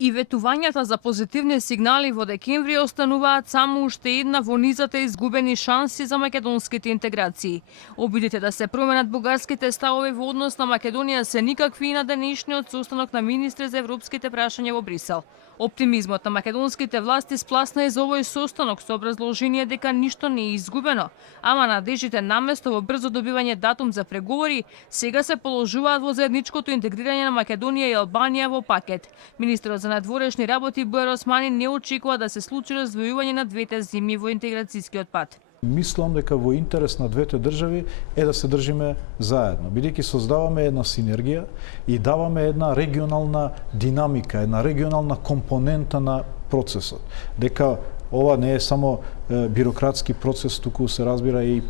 И ветувањата за позитивни сигнали во декември остануваат само уште една во низата изгубени шанси за македонските интеграции. Обидите да се променат бугарските ставови во однос на Македонија се никакви и на денешниот состанок на министри за европските прашања во Брисел. Оптимизмот на македонските власти спласна и за овој состанок со образложение дека ништо не е изгубено, ама надежите наместо во брзо добивање датум за преговори, сега се положуваат во заедничкото интегрирање на Македонија и Албанија во пакет. Министерот за надворешни работи Бујар Османи не очекува да се случи раздвојување на двете земји во интеграцијскиот пат. Мислам дека во интерес на двете држави е да се држиме заедно, бидејќи создаваме една синергија и даваме една регионална динамика, една регионална компонента на процесот. Дека ова не е само бирократски процес, туку се разбира и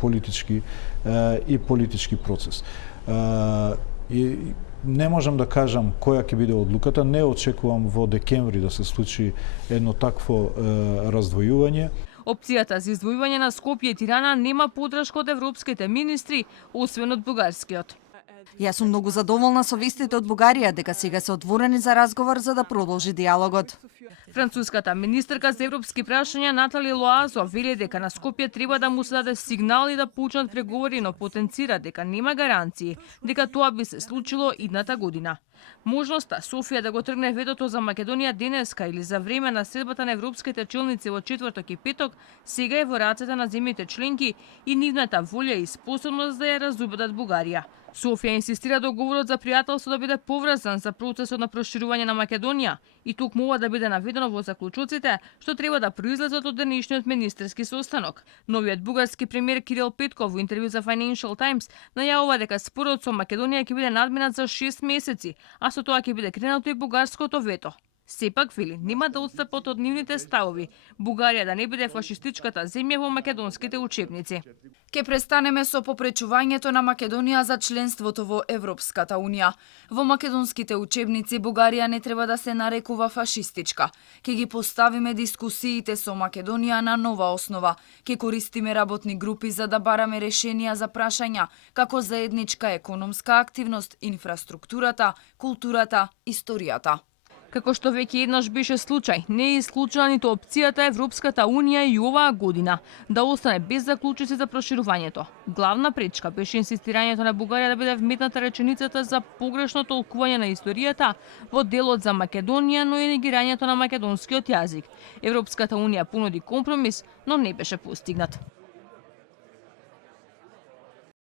политички процес. И не можам да кажам која ќе биде одлуката, не очекувам во декември да се случи едно такво раздвојување. Опцијата за издвојување на Скопје и Тирана нема поддршка од европските министри, освен од бугарскиот. Јас сум многу задоволна со вестите од Бугарија дека сега се отворени за разговор за да продолжи диалогот. Француската министерка за европски прашања Натали Лоазо вели дека на Скопје треба да му се даде сигнал и да почнат преговори, но потенцира дека нема гаранции дека тоа би се случило идната година. Можноста Софија да го тргне ветото за Македонија денеска или за време на средбата на европските челници во четврток и петок сега е во рацете на земјите членки и нивната волја и способност да ја разубедат Бугарија. Софија инсистира договорот за пријателство да биде поврзан за процесот на проширување на Македонија и токму ова да биде наведено во заклучоците што треба да произлезат од денешниот министерски состанок. Новиот бугарски премиер Кирил Петков во интервју за Financial Times најавува дека спорот со Македонија ќе биде надминат за 6 месеци, а со тоа ќе биде кренато и бугарското вето. Сепак, вели, нема да отстапат од нивните ставови, Бугарија да не биде фашистичката земја во македонските учебници. Ке престанеме со попречувањето на Македонија за членството во Европската Унија. Во македонските учебници Бугарија не треба да се нарекува фашистичка. Ке ги поставиме дискусиите со Македонија на нова основа. Ке користиме работни групи за да бараме решенија за прашања како заедничка економска активност, инфраструктурата, културата, историјата. Како што веќе еднаш беше случај, не е исклучена ниту опцијата Европската Унија и оваа година да остане без заклучици за проширувањето. Главна пречка беше инсистирањето на Бугарија да биде вметната реченицата за погрешно толкување на историјата во делот за Македонија, но и негирањето на македонскиот јазик. Европската Унија понуди компромис, но не беше постигнат.